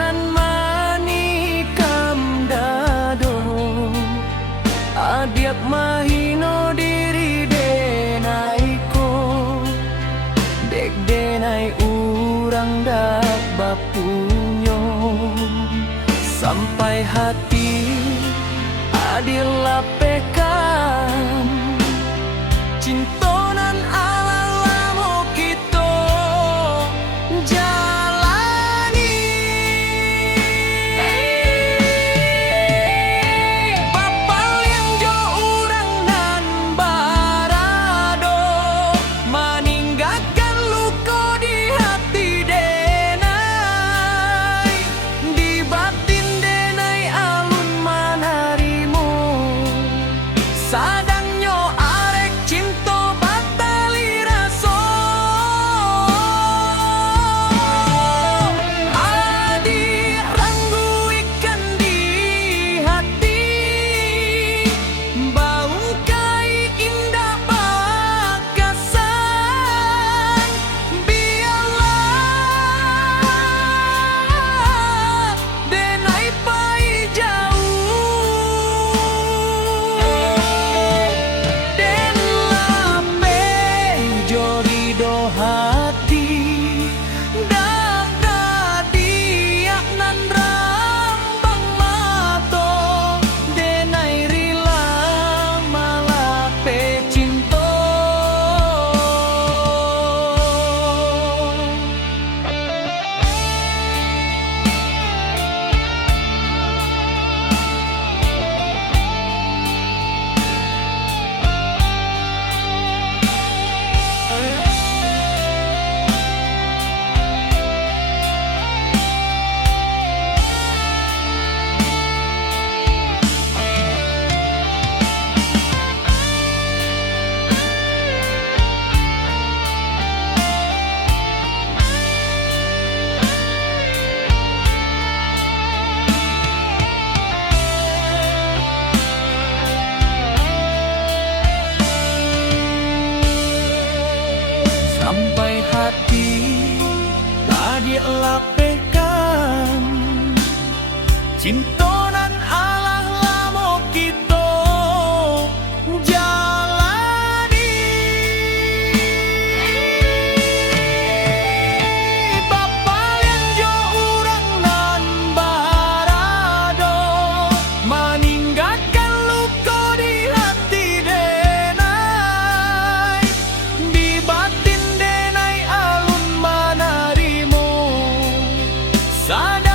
nan manikam dado adiak mahino diri denaiko dek denai urang dak bapunyo sampai hati adil lapekan cintonan ala lamo kito jalani bapal yang jo urang nan barado meninggalkan luka di hati denai di batin denai alun manarimu sadanyo arek cinto batali raso adi ranggu ikan di hati bangkai indah bakasan biarlah denai pai jauh den lape jori do hati dak dadiak nan rambang mato denai rila malape cinto sampai hati tadi lapekan cintonan alah lamo kito jalani bapal yang jo urang nan barado meninggalkan luka di hati denai di batin denai alun manarimu sadar